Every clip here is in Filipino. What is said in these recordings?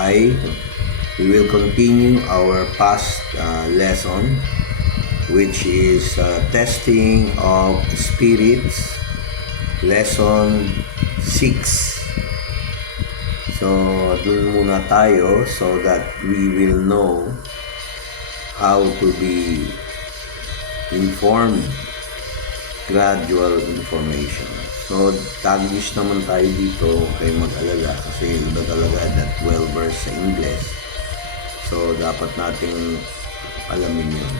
ay we will continue our past lesson, which is testing of spirits, lesson 6. So, dun muna tayo so that we will know how to be informed, gradual information. So, Taglish naman tayo dito, kay mag-alala kasi iba talaga that well-versed sa English. So, dapat nating alamin yun.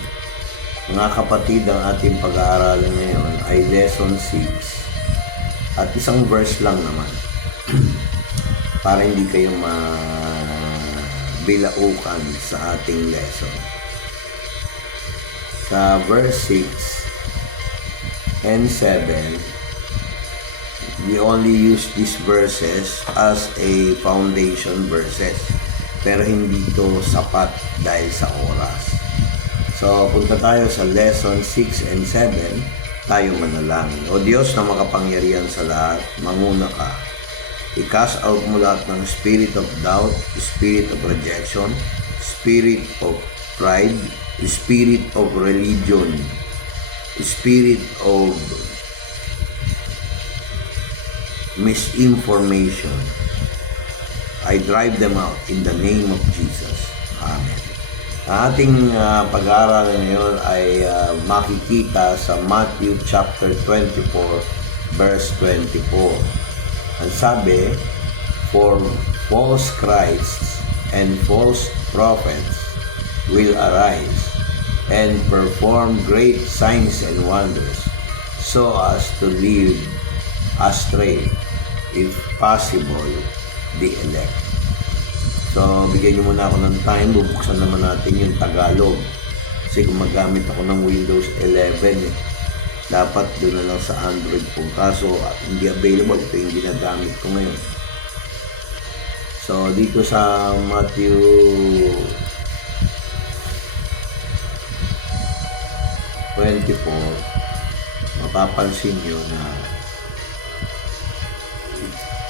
Mga kapatid, ang ating pag-aaralan ngayon ay lesson 6 at isang verse lang naman para hindi kayo mabilaukan sa ating lesson. Sa verse 6 and 7, we only use these verses as a foundation verses, pero hindi ito sapat dahil sa oras. So, punta tayo sa lesson 6 and 7, tayo manalangin. O Diyos na makapangyarihan sa lahat, manguna ka. I-cast out mo lahat ng spirit of doubt, spirit of rejection, spirit of pride, spirit of religion, spirit of misinformation. I drive them out in the name of Jesus. Amen. Ang ating pag-aaralan ngayon ay makikita sa Matthew chapter 24 verse 24. Ang sabi, for false Christs and false prophets will arise and perform great signs and wonders so as to lead astray, if possible, the elect. So, bigyan nyo muna ako ng time. Bubuksan naman natin yung Tagalog. Kasi gumagamit ako ng Windows 11 dapat doon na lang sa Android po. Kaso, hindi available. Ito yung ginagamit ko ngayon. So, dito sa Matthew 24, mapapansin nyo na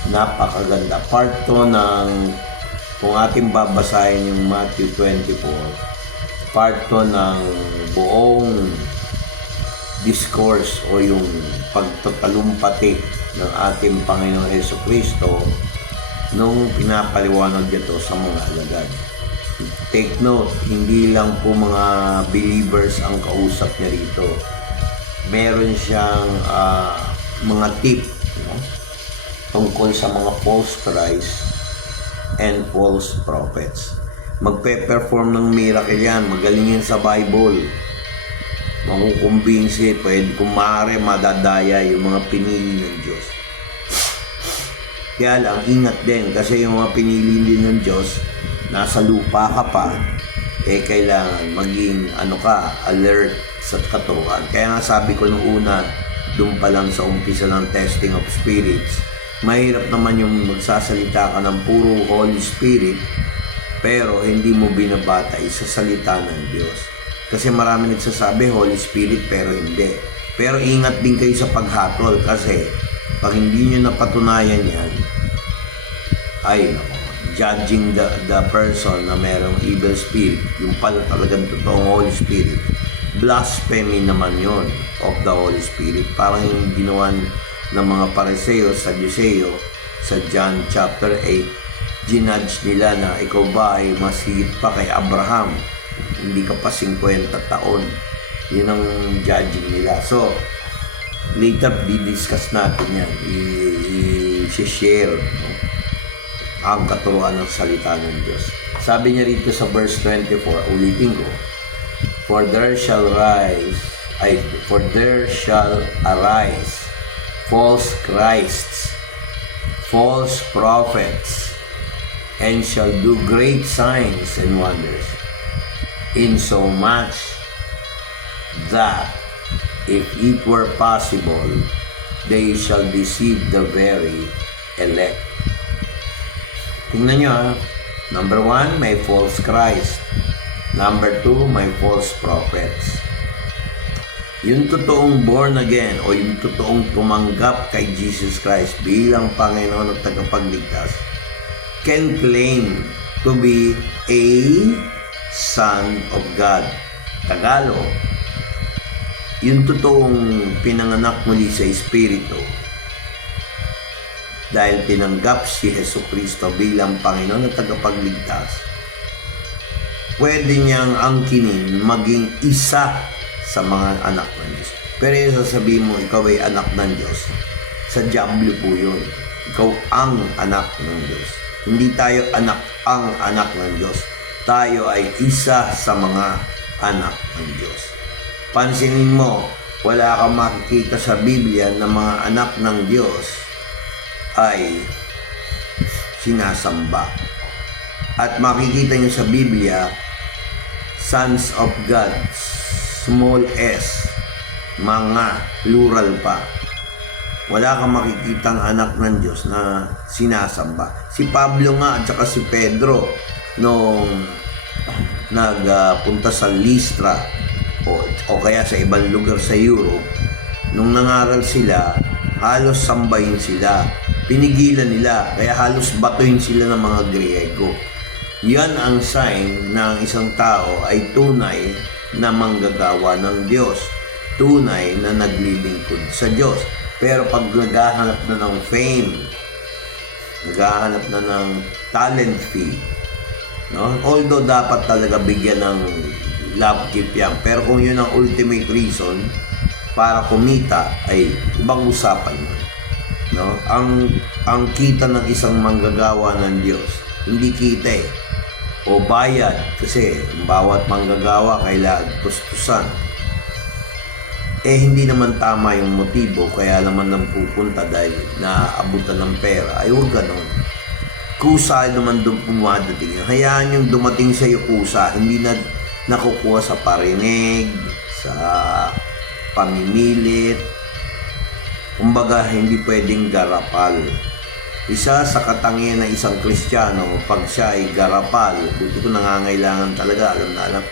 napakaganda. Part to ng, kung ating babasahin yung Matthew 24, part to ng buong discourse o yung pagtatalumpati ng ating Panginoon Jesucristo nung pinapaliwanag nito sa mga alagad. Take note, hindi lang po mga believers ang kausap niya rito. Meron siyang mga tip, tungkol sa mga false Christ and false prophets. Magpe-perform ng miracle yan, magaling yan sa Bible. Makukumbinsi, pwede kung maaari madadaya yung mga pinili ng Diyos. Kaya lang, ingat din kasi yung mga pinili din ng Diyos, nasa lupa ka pa, kailangan maging alert sa katuruan. Kaya nga sabi ko nung una, doon pa lang sa umpisa ng testing of spirits, mahirap naman yung magsasalita ka ng puro Holy Spirit pero hindi mo binabatay sa salita ng Diyos. Kasi marami nagsasabi Holy Spirit pero hindi. Pero ingat din kayo sa paghatol kasi pag hindi nyo napatunayan yan, ay judging the person na merong evil spirit, yung pala talagang totoong Holy Spirit, blasphemy naman yon of the Holy Spirit. Parang yung ginawa ng mga Pariseo, Sadduceo sa John chapter 8, ginudge nila na ikaw ba ay mas higit pa kay Abraham, hindi ka pa 50 taon. Yun ang judging nila. So later di-discuss natin yan, i-share ang katuruan ng salita ng Diyos. Sabi niya rito sa verse 24, ulitin ko, for there shall arise false Christs, false prophets, and shall do great signs and wonders, insomuch that if it were possible, they shall deceive the very elect. Tingnan nyo ha. Number 1, may false Christ. Number 2, may false prophets. Yung totoong born again o yung totoong tumanggap kay Jesus Christ bilang Panginoon at tagapagligtas can claim to be a son of God. Tagalog, yung totoong pinanganak muli sa Espiritu dahil tinanggap si Jesucristo bilang Panginoon at tagapagligtas, pwede niyang angkinin maging isa sa mga anak ng Diyos. Pero yung sasabihin mo, ikaw ay anak ng Diyos, sa Diablo po yun. Ikaw ang anak ng Diyos. Hindi tayo ang anak ng Diyos. Tayo ay isa sa mga anak ng Diyos. Pansinin mo, wala kang makikita sa Biblia na mga anak ng Diyos ay sinasamba. At makikita nyo sa Biblia, sons of God, small s, mga, plural pa. Wala kang makikitang anak ng Diyos na sinasamba. Si Pablo nga at saka si Pedro nung nagpunta sa Lystra o kaya sa ibang lugar sa Europe, nung nangaral sila, halos sambahin sila. Pinigilan nila, kaya halos batuin sila ng mga Griego. Yan ang sign na ang isang tao ay tunay na manggagawa ng Diyos. Tunay na naglilingkod sa Diyos. Pero pag naghahanap na ng fame, naghahanap na ng talent fee, no? Although dapat talaga bigyan ng love gift yan. Pero kung yun ang ultimate reason para kumita, ay ibang usapan mo. No? Ang kita ng isang manggagawa ng Diyos, hindi kita o bayad, kasi bawat manggagawa kailangan tustusan. Hindi naman tama yung motibo, kaya naman nang pupunta dahil naaabutan ng pera. Ay huwag ganon. Kusa naman doon pumadating. Hayaan yung dumating sa iyo kusa, hindi na nakukuha sa parinig, sa pamimilit. Kumbaga, hindi pwedeng garapal. Isa sa katangian ng isang Kristiyano, pag siya ay garapal, buti ko nangangailangan talaga, alam na alam.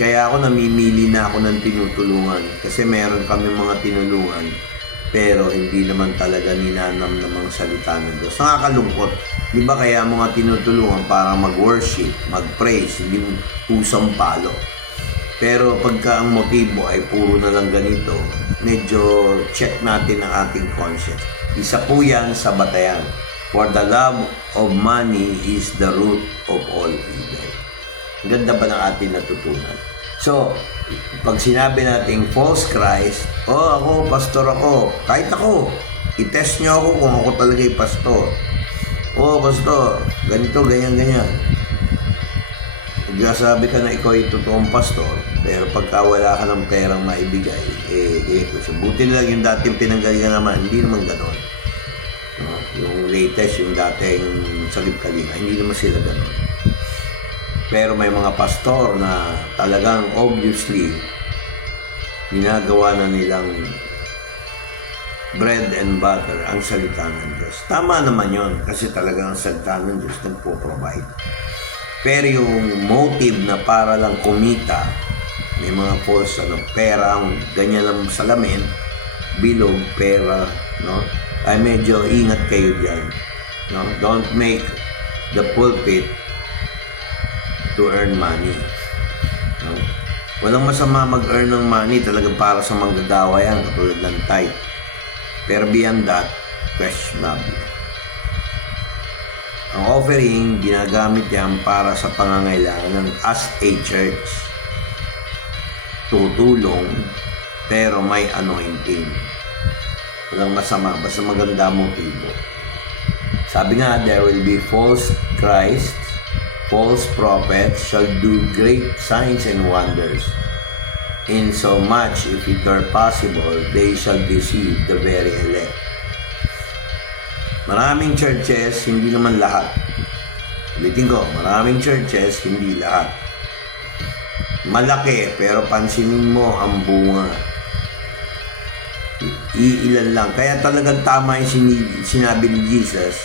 Kaya ako namimili na ako ng tinutulungan. Kasi meron kami mga tinulungan, pero hindi naman talaga ninanam ng mga salita ng Diyos. Nakakalungkot. Di ba kaya mga tinutulungan para mag-worship, mag-praise, hindi pusang palo. Pero pagka ang motibo ay puro na lang ganito, medyo check natin ang ating conscience. Isa po yan sa batayan. For the love of money is the root of all evil. Ganda ba ng ating natutunan? So, pag sinabi natin false Christ, ako, pastor ako. Kahit ako, i-test nyo ako kung ako talaga yung pastor. Pastor, ganito, ganyan. Nagsasabi ka na ikaw ay totoong pastor, pero pagka wala ka ng perang maibigay, buti na lang yung dating pinanggalingan naman, hindi naman ganon. Yung latest, yung dating sagip kalinga, hindi naman sila ganon. Pero may mga pastor na talagang obviously ginagawa na nilang bread and butter ang salita ng Diyos. Tama naman yon, kasi talagang ang salita ng Diyos nagpo-provide. Pero yung motive na para lang kumita, may mga false perang ganyan lang salamin, bilog, pera, no? Ay medyo ingat kayo diyan, no? Don't make the pulpit to earn money, no? Walang masama mag-earn ng money, talaga para sa manggagawa yan, katulad ng tithe. Pero beyond that, questionable. Ang offering, ginagamit yan para sa pangangailangan as a church. Tutulong, pero may anointing. Walang masama, basta maganda motibo. Sabi nga, there will be false Christ, false prophets shall do great signs and wonders. In so much, if it were possible, they shall deceive the very elect. Maraming churches, hindi naman lahat. Ulitin ko, maraming churches, hindi lahat. Malaki, pero pansinin mo ang bunga. Iilan lang. Kaya talagang tama yung sinabi ni Jesus,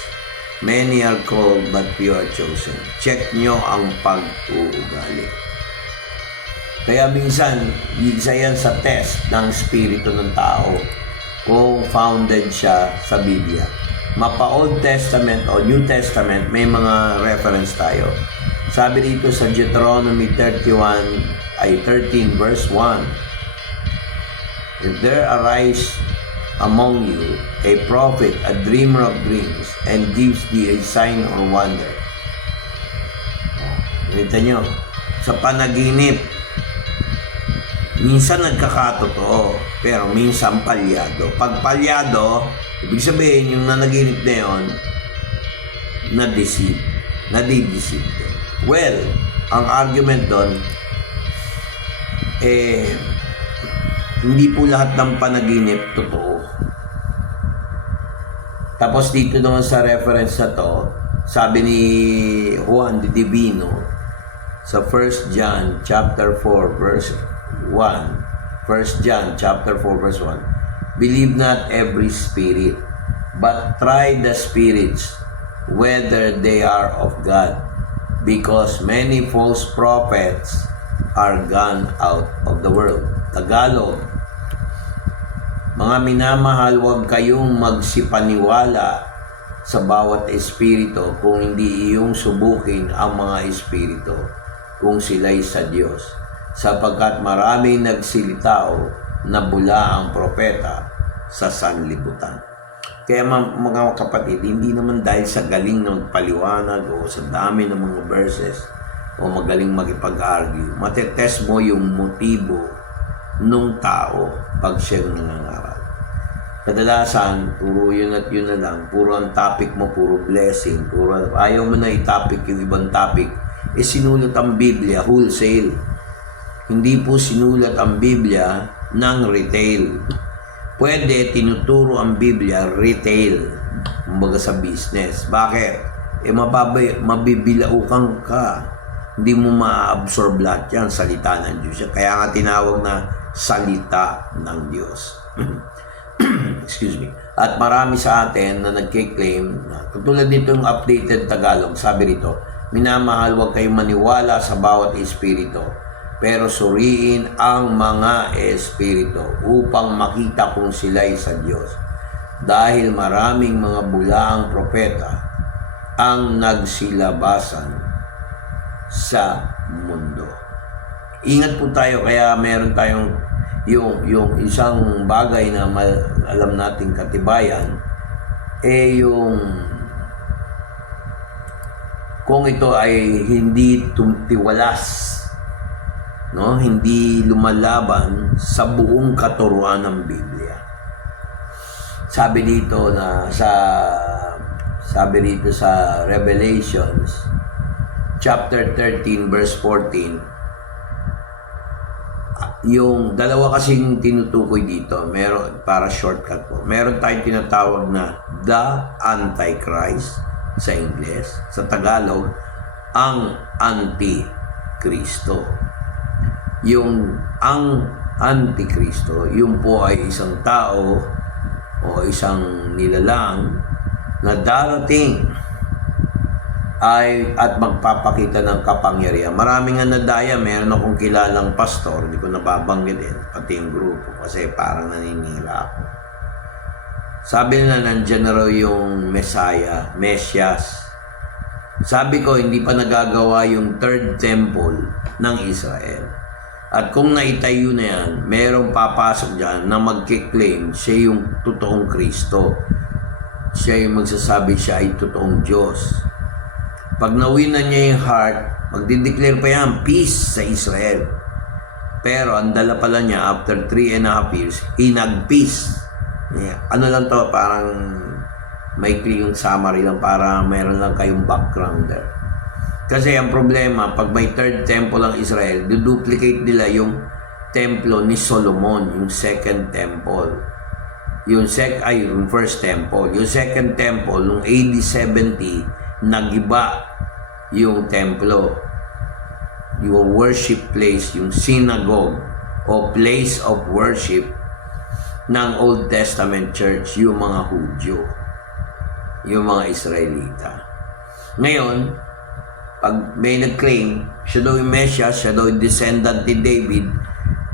many are called, but few are chosen. Check nyo ang pag-uugali. Kaya minsan, isa yan sa test ng spirito ng tao kung founded siya sa Biblia. mapa Old Testament o New Testament, may mga reference tayo. Sabi dito sa Deuteronomy 13 verse 1, if there arise among you a prophet, a dreamer of dreams, and gives thee a sign or wonder. Kita nyo, sa panaginip, minsan nagkakatotoo, pero minsan palyado. Pag palyado, ibig sabihin, yung nanaginip na yun, na-deceive. Nadi-deceive. Well, ang argument doon, hindi po lahat ng panaginip totoo. Tapos dito naman sa reference na to, sabi ni Juan de Divino sa 1 John chapter 4 verse 1, 1 John chapter 4 verse 1, believe not every spirit, but try the spirits whether they are of God, because many false prophets are gone out of the world. Tagalog, mga minamahal, huwag kayong magsipaniwala sa bawat espiritu kung hindi iyong subukin ang mga espiritu kung sila'y sa Diyos, sapagkat maraming nagsilitaw na bula ang propeta sa sanlibutan. Kaya mga kapatid, hindi naman dahil sa galing ng paliwanag o sa dami ng mga verses o magaling makipag-argue, matetest mo yung motibo nung tao pag siyang nangangaral. Kadalasan, puro yun at yun na lang, puro ang topic mo, puro blessing, puro, ayaw mo na i-topic yung ibang topic, sinulat ang Biblia wholesale. Hindi po sinulat ang Biblia ng retail. Pwede tinuturo ang Biblia retail, kumbaga sa business. Bakit? Mabibilaukan ka. Hindi mo ma-absorb lahat yan, salita ng Diyos. Kaya nga tinawag na salita ng Diyos. Excuse me. At marami sa atin na nagkiklaim, katulad nito yung updated Tagalog, sabi rito, minamahal, huwag kayong maniwala sa bawat espiritu, pero suriin ang mga espiritu upang makita kung sila'y sa Diyos. Dahil maraming mga bulaang propeta ang nagsilabasan sa mundo. Ingat po tayo, kaya meron tayong yung isang bagay na alam nating katibayan, yung kung ito ay hindi tiwalas, no, hindi lumalaban sa buong katuruan ng Biblia. Sabi dito sa Revelations chapter 13 verse 14, yung dalawa kasing tinutukoy dito, meron, para shortcut po, meron tayong tinatawag na the Antichrist sa Ingles, sa Tagalog ang Antikristo. Ang Antikristo, yung po ay isang tao o isang nilalang na darating at magpapakita ng kapangyarihan. Maraming nga nadaya, meron akong kilalang pastor, hindi ko nababanggitin, pati yung grupo, kasi parang naninira ako. Sabi nila nandiyan na raw yung Mesias. Sabi ko, hindi pa nagagawa yung third temple ng Israel. At kung naitayo na yan, merong papasok dyan na magkiklaim siya yung totoong Kristo. Siya yung magsasabi siya ay totoong Diyos. Pag nawin na niya yung heart, magdideclare pa yan, peace sa Israel. Pero ang dala pala niya, after 3.5 years, inag-peace. Yeah. Ano lang to, parang may yung summary lang para mayroon lang kayong background there. Kasi ang problema, pag may third temple ang Israel, duplicate nila yung templo ni Solomon, yung second temple. Yung first temple. Yung second temple, nung AD 70, nagiba yung templo, yung worship place, yung synagogue o place of worship ng Old Testament Church, yung mga Hudyo, yung mga Israelita. Ngayon, pag may nag-claim, siya daw yung Mesias, siya daw yung descendant ni David,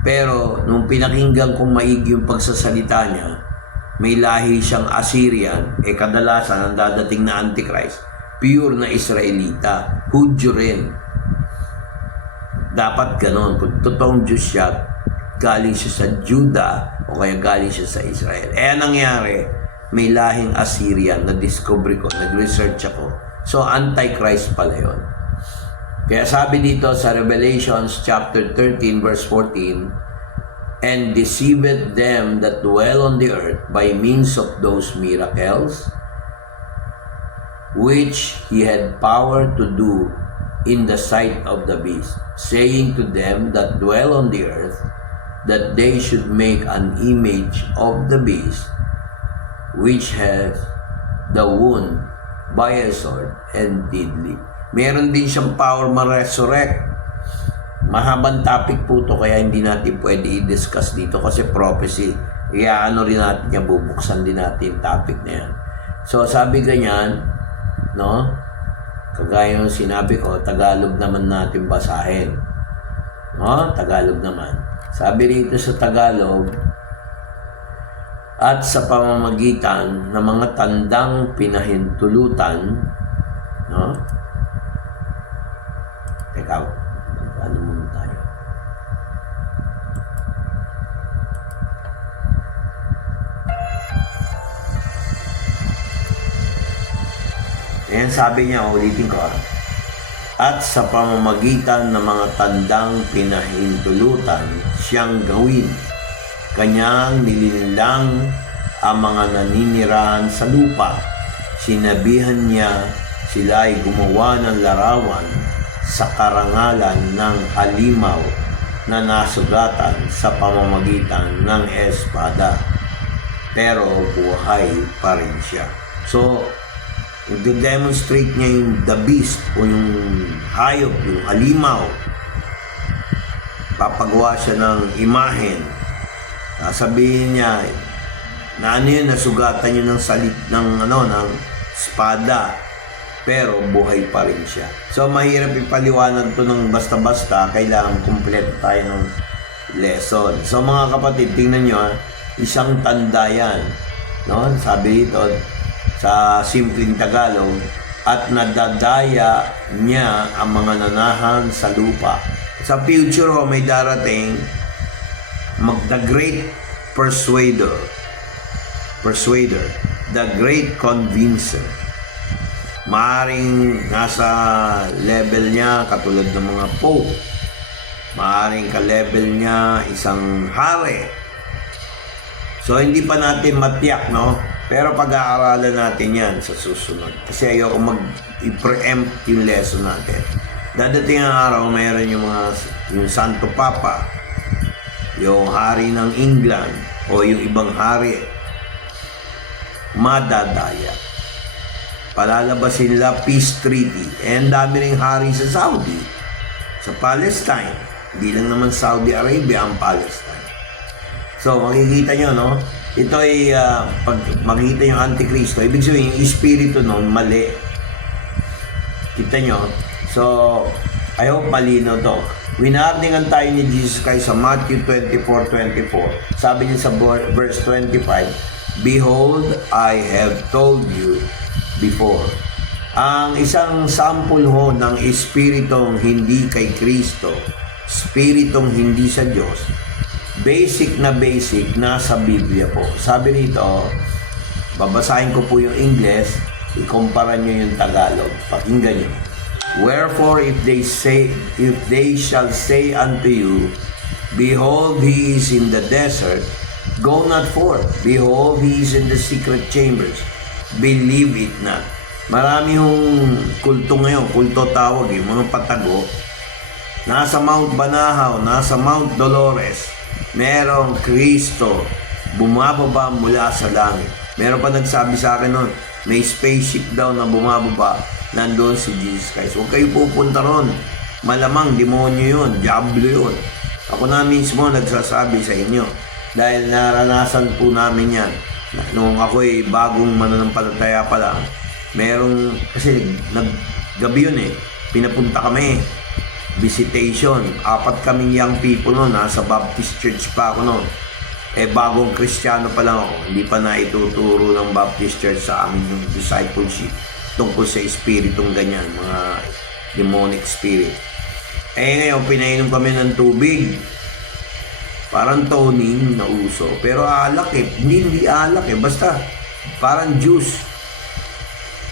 pero nung pinakinggan kong maigi yung pagsasalita niya, may lahi siyang Assyrian, kadalasan ang dadating na Antichrist, pure na Israelita, Hudyo rin. Dapat ganon. Kung totoong Diyos siya, galing siya sa Judah o kaya galing siya sa Israel. Nangyari, may lahing Assyrian na discover ko, nag-research ako. So, Antichrist pala yun. Kaya sabi dito sa Revelations chapter 13 verse 14, and deceived them that dwell on the earth by means of those miracles which he had power to do in the sight of the beast, saying to them that dwell on the earth that they should make an image of the beast which has the wound by a sword and did live. Meron din siyang power ma-resurrect. Mahabang topic po to, kaya hindi natin pwede i-discuss dito kasi prophecy. Kaya rin natin yan, bubuksan din natin topic na yan. So sabi ganyan, no? Kagaya ng sinabi ko, Tagalog naman natin basahin. No? Tagalog naman. Sabi rito sa Tagalog, at sa pamamagitan ng mga tandang pinahintulutan, no? Teka, ano muna tayo? Ayan, sabi niya, ulitin ko. At sa pamamagitan ng mga tandang pinahintulutan siyang gawin, kanyang nilinlang ang mga naninirahan sa lupa. Sinabihan niya sila ay gumawa ng larawan sa karangalan ng halimaw na nasugatan sa pamamagitan ng espada, pero buhay pa rin siya. So, i-demonstrate niya yung the beast o yung hayop, yung halimaw. Papagawa siya ng imahen. Sabihin niya na ano yun, nasugatan yun ng salit ng espada, pero buhay pa rin siya. So mahirap ipaliwanag to ng basta-basta, kailangan kumpleto tayo ng lesson. So mga kapatid, tingnan nyo, isang tanda yan, no? Sabi dito sa simpleng Tagalog, at nadadaya niya ang mga nanahan sa lupa. Sa future may darating the great persuader, the great convincer. Maaring nasa level niya katulad ng mga pope. Maaring ka-level niya isang hari. So hindi pa natin matiyak, no? Pero pag-aaralan natin yan sa susunod. Kasi ayoko mag-preempt yung lesson natin. Dadating ang araw, mayroon yung Santo Papa, yung hari ng England, o yung ibang hari, madadaya. Palalabasin nila peace treaty. And dami ring hari sa Saudi, sa Palestine. Hindi lang naman Saudi Arabia ang Palestine. So, makikita nyo, no? Ito ay, pag makikita yung Antikristo, ibig sabihin, yung espiritu nun, mali. Kita nyo? So, I hope malino to. Winarningan tayo ni Jesus Christ sa Matthew 24:24. Sabi niya sa verse 25, Behold, I have told you before. Ang isang sample ho ng espiritong hindi kay Kristo, espiritong hindi sa Diyos, basic nasa Biblia po. Sabi nito, babasahin ko po yung English, ikumpara nyo yung Tagalog. Pakinggan nyo. Wherefore if they shall say unto you, Behold, he is in the desert, go not forth. Behold, he is in the secret chambers, believe it not. Marami yung kulto ngayon, kulto tawag, yung mga patago. Nasa Mount Banahaw, nasa Mount Dolores, merong Kristo bumababa mula sa langit. Meron pa nagsabi sa akin noon, may spaceship daw na bumababa, nandoon si Jesus Christ. Huwag kayo pupunta ron. Malamang demonyo yun, diablo yun. Ako na mismo nagsasabi sa inyo dahil naranasan po namin yan. Noong ako'y bagong mananampalataya pa lang, merong, kasi gabi yun pinapunta kami, visitation. 4 kaming young people noon, nasa Baptist Church pa ako noon. Bagong Kristiyano pa lang ako, hindi pa na ituturo ng Baptist Church sa amin yung discipleship tungkol sa espiritong ganyan, mga demonic spirit. Ngayon, pinainom kami ng tubig. Parang toning na uso. Pero alak hindi alak basta parang juice.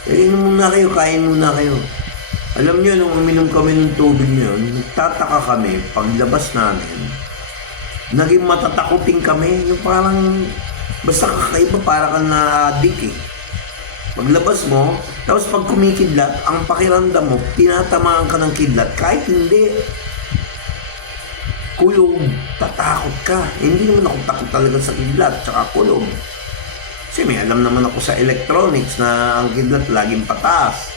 Inom muna kayo, kain muna kayo. Alam nyo, nung uminom kami ng tubig na yun, nagtataka kami, paglabas namin, naging matatakutin kami. Yung parang, basta kakaiba, parang ka na-addict Paglabas mo, tapos pag kumikidlat, ang pakiramdam mo, tinatamaan ka ng kidlat, kahit hindi. Kulog, tatakot ka. Hindi naman ako takot talaga sa kidlat, tsaka kulog. Kasi may alam naman ako sa electronics na ang kidlat laging pataas.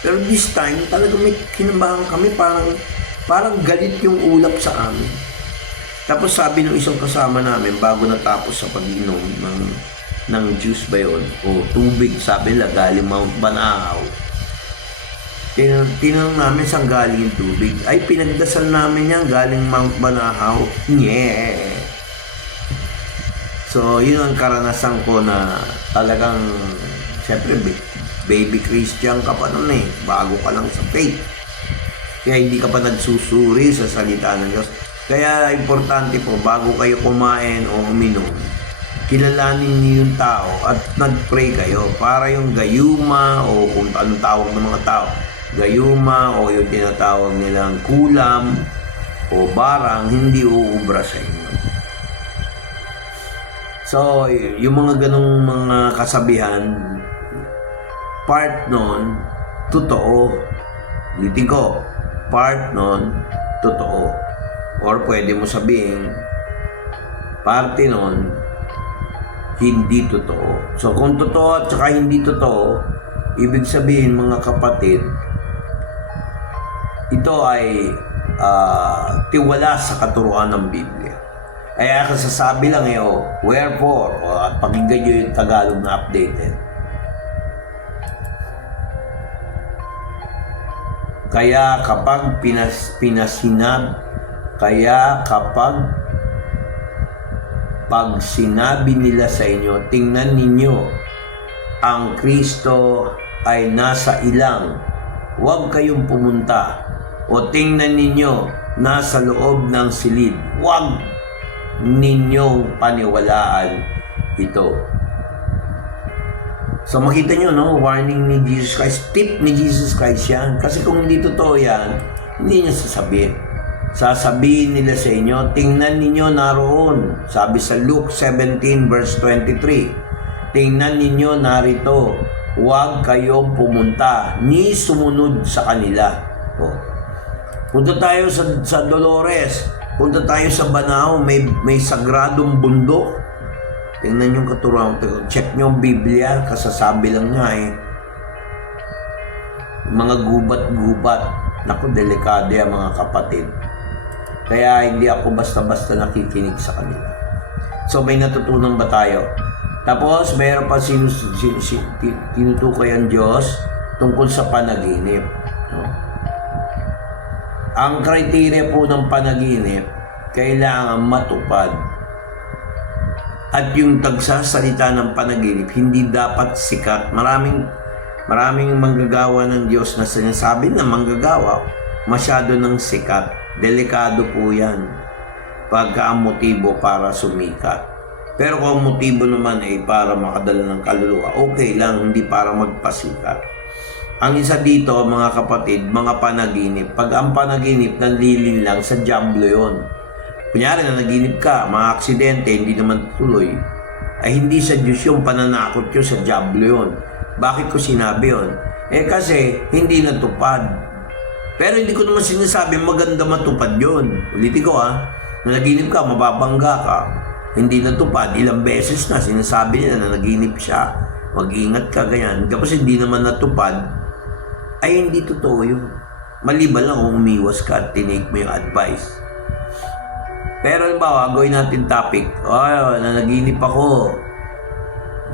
Pero this time, talaga may kinabahan kami, parang galit yung ulap sa amin. Tapos sabi ng isang kasama namin, bago natapos sa pag-inom ng juice ba yun, o tubig, sabi nila, galing Mount Banahaw. Tinanong namin saan galing yung tubig. Ay, pinagdasal namin yan, galing Mount Banahaw. Yeah! So, yun ang karanasan ko na talagang, siyempre, baby Christian ka pa nun bago ka lang sa faith. Kaya hindi ka pa nagsusuri sa salita ng Diyos. Kaya importante po, bago kayo kumain o uminom, kilalanin niyo yung tao at nag-pray kayo para yung gayuma o kung anong tawag ng mga tao, gayuma o yung tinatawag nilang kulam o barang, hindi uubra sa inyo. So, yung mga ganong mga kasabihan, part nun, totoo. Ulitin ko, part nun, totoo. Or pwede mo sabihin, parte nun, hindi totoo. So, kung totoo at saka hindi totoo, ibig sabihin, mga kapatid, ito ay tiwala sa katuruan ng Biblia. Kaya kasasabi lang wherefore, at pakinggan nyo yung Tagalog na updated. Kaya kapag pag sinabi nila sa inyo, tingnan ninyo, ang Kristo ay nasa ilang, huwag kayong pumunta. O tingnan ninyo, nasa loob ng silid, huwag ninyong paniwalaan ito. So makita nyo, warning ni Jesus Christ, tip ni Jesus Christ yan. Kasi kung hindi totoo yan, hindi niya sasabihin. Sasabihin nila sa inyo, tingnan ninyo naroon. Sabi sa Luke 17 verse 23, tingnan ninyo narito, huwag kayong pumunta, ni sumunod sa kanila. Punta tayo sa Dolores, punta tayo sa Banahaw, may sagradong bundok. Tingnan yung katuruan, check nyo ang Biblia, kasasabi lang niya mga gubat-gubat. Naku, delikado yan mga kapatid. Kaya hindi ako basta-basta nakikinig sa kanila. So may natutunan ba tayo? Tapos mayroon pa tinutukoy ang Diyos tungkol sa panaginip. Ang kriteria po ng panaginip, kailangan matupad. At yung tagsasalita ng panaginip, hindi dapat sikat. Maraming manggagawa ng Diyos na sinasabi na manggagawa, masyado ng sikat. Delikado po yan. Pagka ang motibo para sumikat. Pero kung ang motibo naman ay para makadala ng kaluluwa, okay lang, hindi para magpasikat. Ang isa dito, mga kapatid, mga panaginip. Pag ang panaginip, nanlilin lang, sa diablo yun. Kunyari na naginip ka, mga aksidente, hindi naman tuloy, ay hindi sa Diyos yung pananakot yun, sa diablo yun. Bakit ko sinabi yun? Kasi hindi natupad. Pero hindi ko naman sinasabi maganda matupad yun. Ulitin ko na naginip ka, mababangga ka. Hindi natupad, ilang beses na sinasabi nila na naginip siya. Mag-ingat ka, ganyan. Tapos hindi naman natupad, ay hindi totoo yun. Maliban lang kung umiwas ka at tinake mo yung advice. Pero halimbawa, gawin natin topic. Nanaginip ako.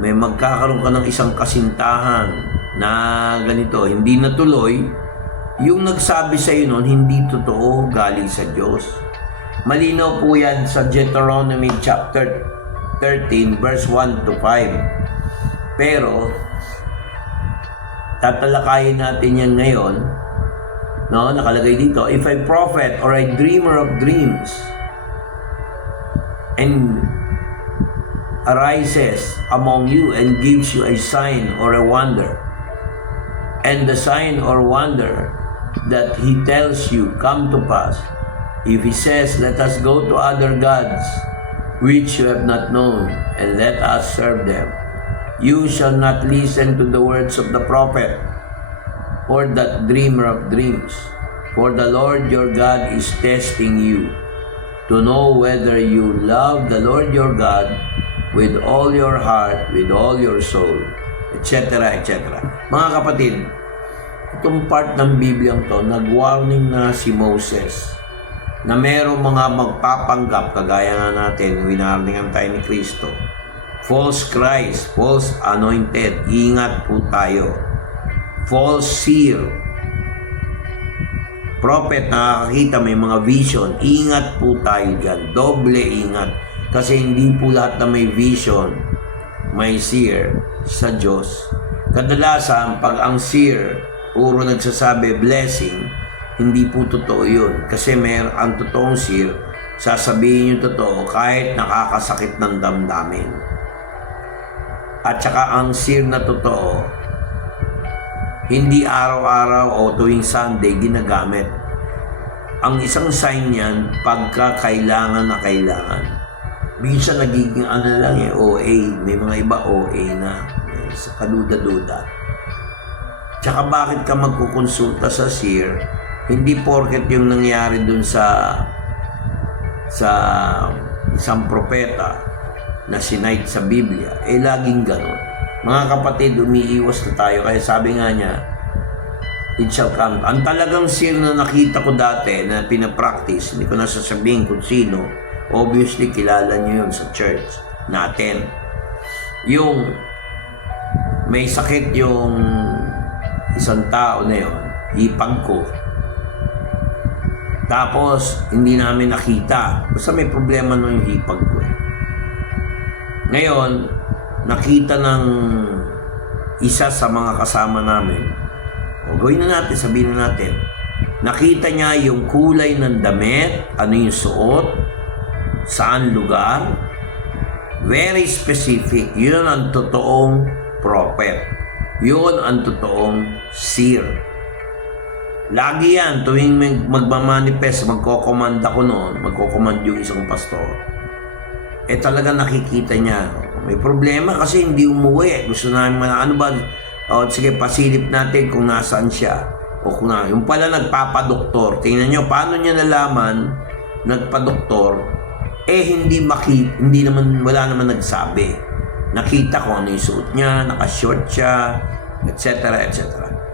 May magkakaroon ka ng isang kasintahan na ganito, hindi natuloy. Yung nagsabi sa iyo noon, hindi totoo, galing sa Diyos. Malinaw po yan sa Deuteronomy chapter 13 verse 1 to 5. Pero tatalakayin natin yan ngayon. No, nakalagay dito, if a prophet or a dreamer of dreams and arises among you and gives you a sign or a wonder, and the sign or wonder that he tells you come to pass, if he says, let us go to other gods which you have not known, and let us serve them, you shall not listen to the words of the prophet or that dreamer of dreams. For the Lord your God is testing you to know whether you love the Lord your God with all your heart, with all your soul, etc., etc. Mga kapatid, itong part ng Bibliang to, nag-warning na si Moses na merong mga magpapanggap, kagaya nga natin, winarningan tayo ni Kristo, false Christ, false anointed, ingat po tayo. False seer, prophet na nakakita may mga vision, ingat po tayo dyan, doble ingat. Kasi hindi po lahat na may vision, may seer sa Diyos. Kadalasan, pag ang seer, puro nagsasabi blessing, hindi po totoo yun. Kasi ang totoong seer, sasabihin yung totoo kahit nakakasakit ng damdamin. At saka ang seer na totoo, hindi araw-araw o tuwing Sunday ginagamit. Ang isang sign niyan, pagka kailangan na kailangan. Minsan nagiging lang OA. May mga iba OA na. Sa kaduda-duda. Tsaka bakit ka magkukonsulta sa seer? Hindi porket yung nangyari dun sa isang propeta na sinight sa Biblia, laging ganon. Mga kapatid, umiiwas na tayo. Kaya sabi nga niya, it shall come. Ang talagang seer na nakita ko dati na pinapractice, hindi ko na sasabihin kung sino, obviously kilala niyo yun sa church natin. Yung may sakit yung isang tao na yun, hipag ko. Tapos, hindi namin nakita. Basta may problema no yung hipag ko. Ngayon, nakita ng isa sa mga kasama namin. O gawin na natin, sabihin na natin. Nakita niya yung kulay ng damit, ano yung suot, saan lugar. Very specific. Yun ang totoong prophet. Yun ang totoong seer. Lagi yan, tuwing magmamanifest, magkocommand ako noon, magkocommand yung isang pastor. Talaga nakikita niya, may problema kasi hindi umuwi. Gusto namin ano ba, sige, pasilip natin kung nasaan siya. O kung yung pala nagpapadoktor. Tingnan nyo, paano niya nalaman, nagpadoktor, hindi naman, wala naman nagsabi. Nakita ko ano yung suot niya, nakashort siya, etc., etc.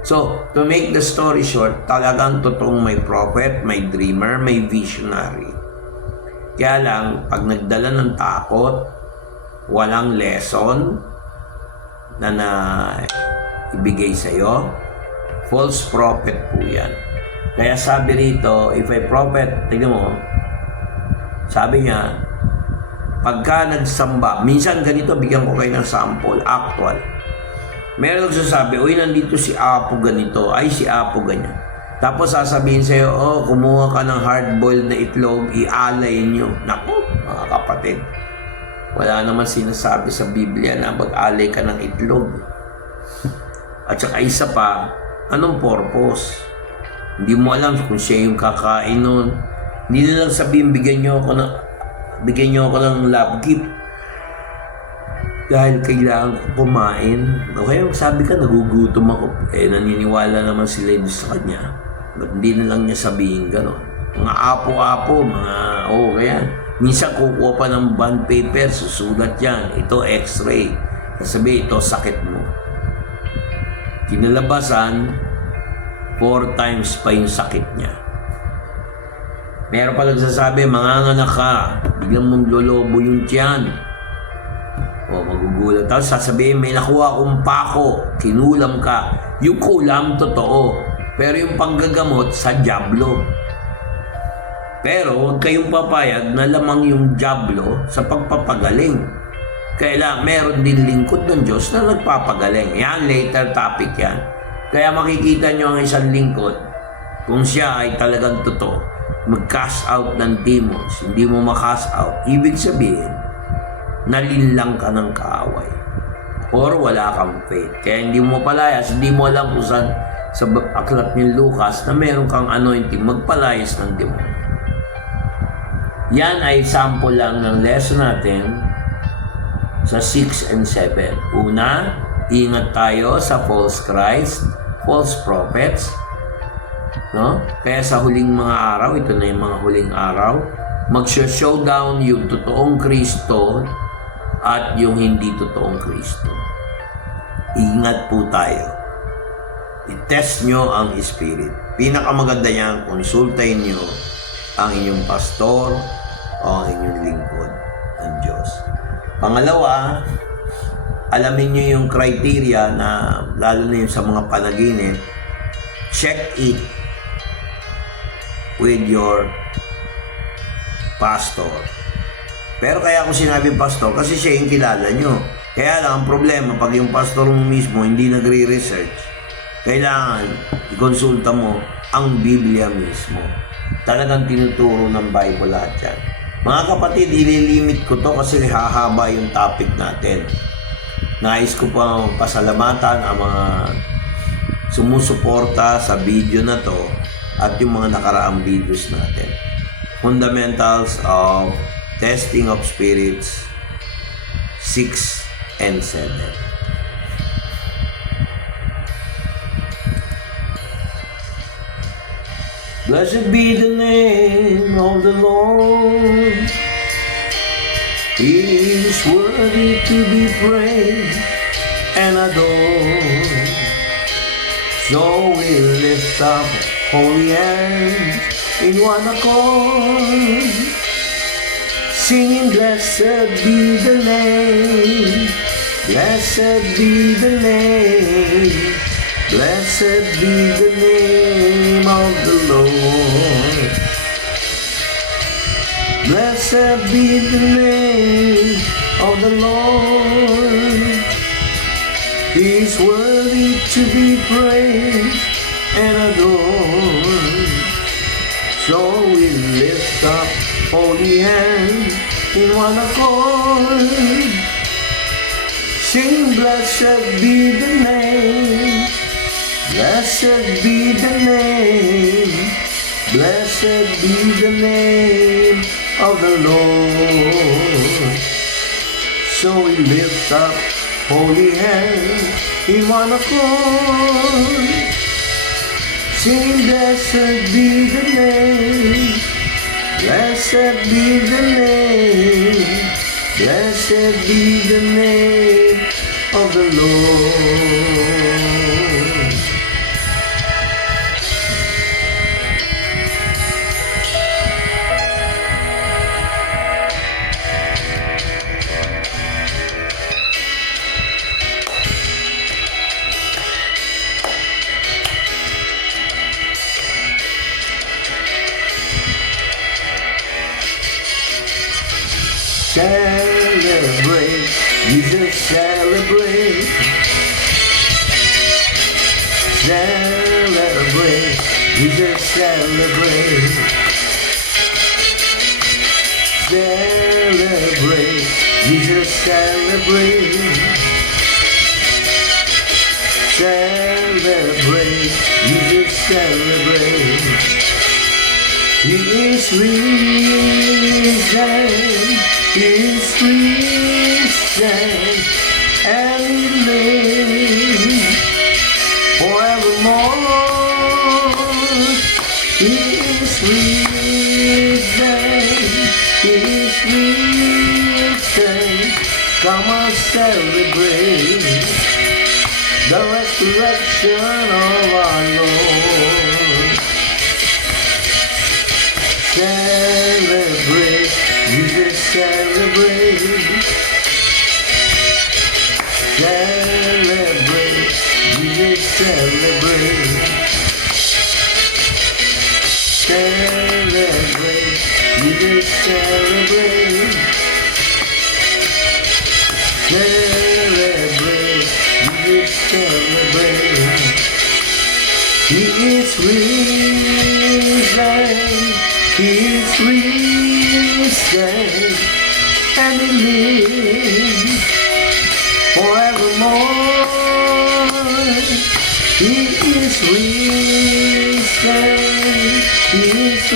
So, to make the story short, talagang totoong may prophet, may dreamer, may visionary. Kaya lang, pag nagdala ng takot, walang lesson na ibigay sa'yo, false prophet po yan. Kaya sabi rito, if a prophet, tignan mo, sabi niya, pagka nagsamba, minsan ganito, bigyan ko kayo ng sample, actual. Meron nagsasabi, uy, nandito si Apo ganito, ay si Apo ganyan. Tapos sasabihin sa'yo, kumuha ka ng hard-boiled na itlog, ialay nyo. Naku, mga kapatid, wala naman sinasabi sa Biblia na mag-alay ka ng itlog. At saka isa pa, anong purpose? Hindi mo alam kung siya yung kakain nun. Hindi na lang sabihin, bigyan nyo ako ng love gift. Dahil kailangan ko kumain. O kaya sabi ka, nagugutom ako. Naniniwala naman sila doon sa kanya. Ba't hindi na lang niya sabihin gano'n? Mga apo-apo, kaya. Minsan kukuha pa ng bond paper, susulat yan. Ito x-ray. Sabi, ito sakit mo. Kinalabasan, 4 times pa yung sakit niya. Meron pa nagsasabi, manganganak ka. Biglang mong lolobo yung tiyan. Magugulat. Tapos sasabihin, may nakuha akong pako, kinulam ka. Yung kulam, totoo. Pero yung panggagamot, sa diablo. Pero huwag kayong papayag na lamang yung diablo sa pagpapagaling. meron din lingkod ng Diyos na nagpapagaling. Yan, later topic yan. Kaya makikita nyo ang isang lingkod, kung siya ay talagang totoo, mag-cast out ng demons, hindi mo ma-cast out, ibig sabihin, nalinlang ka ng kaaway. Or wala kang faith. Kaya hindi mo palayas, hindi mo alam kung saan sa aklat ni Lucas na meron kang anointing magpalayas ng demon. Yan ay sample lang ng lesson natin sa 6 and 7. Una, ingat tayo sa false Christ, false prophets. No? Kaya sa huling mga araw, ito na yung mga huling araw, mag-showdown yung totoong Kristo at yung hindi totoong Kristo. Ingat po tayo. I-test nyo ang spirit. Pinakamaganda niyan, konsultahin nyo ang inyong pastor o ang inyong lingkod ng Diyos. Pangalawa, alamin nyo yung criteria na lalo na yung sa mga panaginip, check it with your pastor. Pero kaya ako sinabi pastor kasi siya yung kilala nyo. Kaya lang ang problema pag yung pastor mo mismo hindi nagre-research, kailangan ikonsulta mo ang Biblia mismo. Talagang tinuturo ng Bible lahat yan. Mga kapatid, ililimit ko to kasi hahaba yung topic natin. Nais ko pang pasalamatan ang mga sumusuporta sa video na to at yung mga nakaraang videos natin. Fundamentals of Testing of Spirits 6 and 7. Blessed be the name of the Lord. He is worthy to be praised and adored. So we lift up holy hands in one accord, singing, blessed be the name, blessed be the name, blessed be the name of the Lord. Blessed be the name of the Lord. He is worthy to be praised and adored. So we lift up holy hands in one accord, sing, blessed be the name, blessed be the name, blessed be the name of the Lord. So we lift up holy hands in one accord, sing, blessed be the name, blessed be the name, blessed be the name of the Lord. Celebrate, Jesus, celebrate. Celebrate, Jesus, celebrate. Celebrate, Jesus, celebrate. Celebrate, Jesus, celebrate. He is risen. He is risen, and He lives forevermore. He is risen, He is risen. Come and celebrate the resurrection of our Lord. Celebrate, Jesus, celebrate. Celebrate, Jesus, celebrate. Celebrate, Jesus, celebrate. Celebrate, Jesus celebrate. He is risen, He is risen, and He lives forevermore. He is risen, He is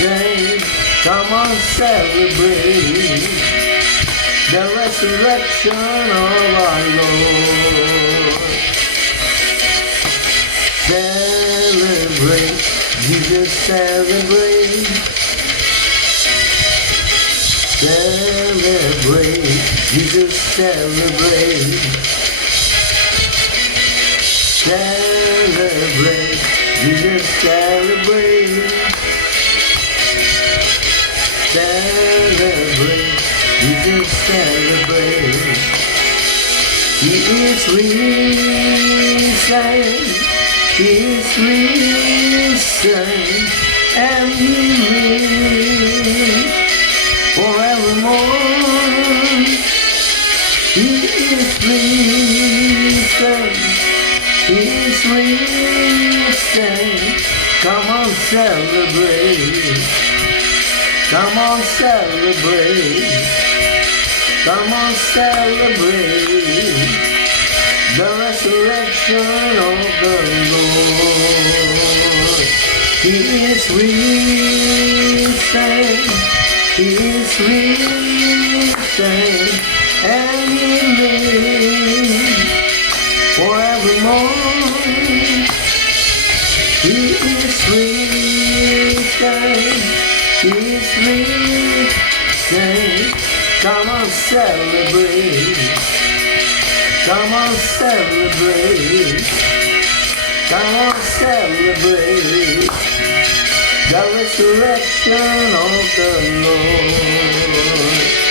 risen. Come on, celebrate the resurrection of our Lord. Celebrate, Jesus celebrate. Celebrate, Jesus celebrate. Celebrate, Jesus celebrate. Celebrate, Jesus celebrate. He is risen, He is risen, and He lives forevermore. He is risen, He is risen. Come on, celebrate. Come on, celebrate. Come on, celebrate the resurrection of the Lord. He is risen, He is risen, and He lives forevermore. He is risen, He is risen. Come on, celebrate. Come on, celebrate. Come on, celebrate the resurrection of the Lord.